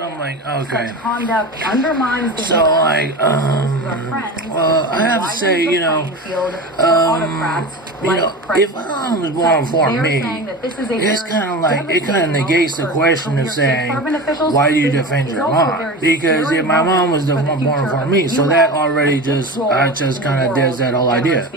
I'm like, okay. Such conduct undermines the So, like, well, I have to say, if my mom was born for me, it's kind of like, it kind of negates the question of saying, why do you defend your mom? Because if my mom was the one born for me, so that already just kind of does that whole idea.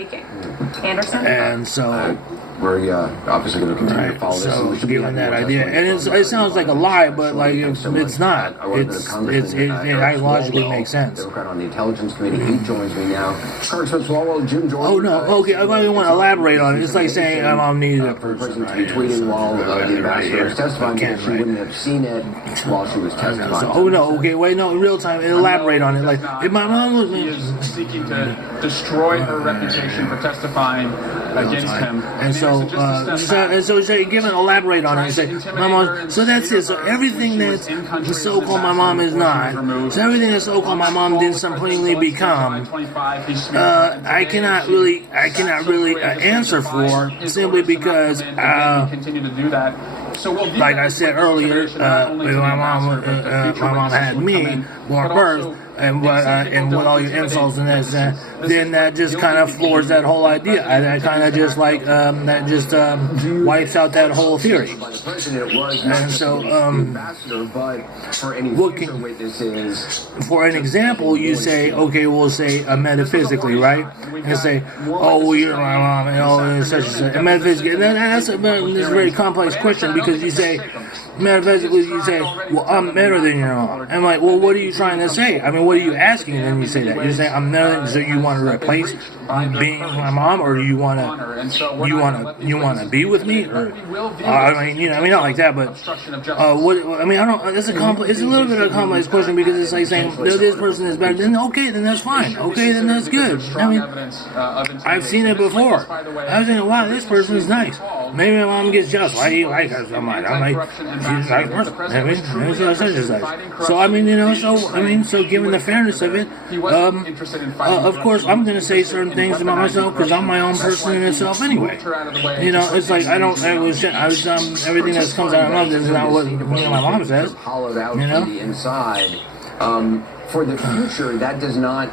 And so, we're obviously going to continue to follow this. So, given that idea, and it sounds like a lie, but like it's not. It logically makes sense. Democrat on the Intelligence Committee. He joins me now. Congressman Swalwell, Jim Jordan. Oh no, okay. I might want to elaborate on it. It's like saying my mom needed a person. Right? Tweeting while the ambassador was testifying because she wouldn't have seen it while she was testifying. Oh no, okay, wait, no, in real time, elaborate on it. Like if my mom was seeking to destroy her reputation for testifying against him, and so say, give it, elaborate on it, and say, my mom. So that's it. So everything that so-called my mom is not. So everything that so-called my mom didn't subsequently become. I cannot really answer for simply because. Like I said earlier, my mom had me born birth, and with all your insults and this, then that just kind of floors that whole idea. That kind of just like wipes out that whole theory. And so, for an example, you say, okay, we'll say metaphysically, right? And say, oh, well, you're my mom, and such and such. And metaphysically, that's a very complex question because you say. Metaphysically, you say, well, I'm better than your mom. I'm like, well, what are you trying to say? I mean, what are you asking? And then you say that. You say, I'm better than, so you want to replace being my mom, or you want to be with me? Or, not like that, but, it's a little bit of a complex question because it's like saying, this person is better, then okay, then that's fine. Okay, then that's good. I mean, I've seen it before. I was thinking, wow, this person is nice. Maybe my mom gets jealous. Why do you like her so much? I'm like, she's a nice person. So given the fairness of it, of course, I'm going to say certain things about myself because I'm my own person in itself anyway. It's like everything that comes out of my mouth is not what my mom says. Hollowed out from the inside. For the future, that does not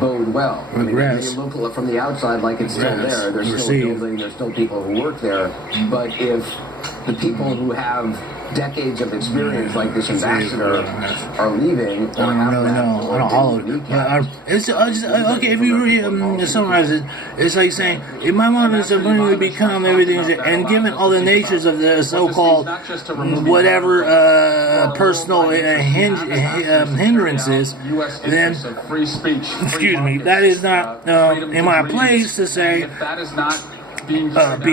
bode well. I mean, you look from the outside like it's still there. There's still a building, there's still people who work there. But if the people who have decades of experience like this ambassador are leaving or have okay, if you really summarize it, it's like saying if my mom has suddenly become everything, and given all the natures of the so-called whatever personal hindrances, then excuse me, that is not in my place to say be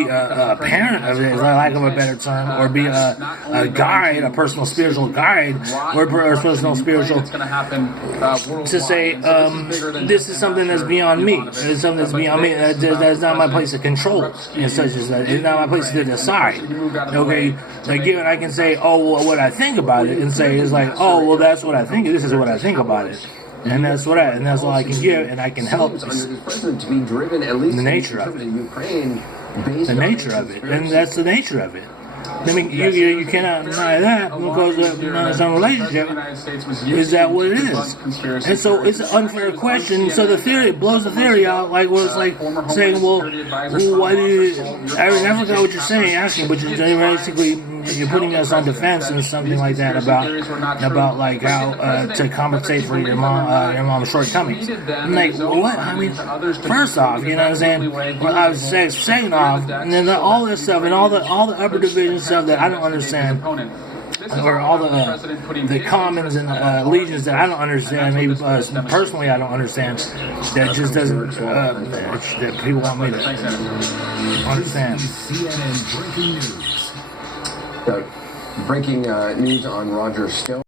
a parent of it, for lack of a better term, or be a guide, a personal spiritual guide, or a personal spiritual to say this is something that's beyond me. It's something that's beyond me. That's not my place to control, and such as that. It's not my place to decide. Okay, like given I can say, oh, well, what I think about it, and say it's like, oh, well, that's what I think. This is what I think about it. And that's all I can give, and I can help. To be driven, at least the nature of it. The nature of it, and that's the nature of it. I mean, you cannot deny that because some relationship is that what it is, and so it's an unfair question. So the theory blows the theory out, like was like saying, well, why do you? I forgot what you're saying, asking, but you're basically you're putting us on defense and something like that about like how to compensate for your mom's shortcomings. I'm like, well, what? I mean, first off, you know what I'm saying? Well, I was saying, second off, and then all this stuff and all the upper division stuff that I don't understand, or all the commons and legions that I don't understand, maybe personally I don't understand, that just doesn't, that people want me to understand. CNN breaking news on Roger Stone.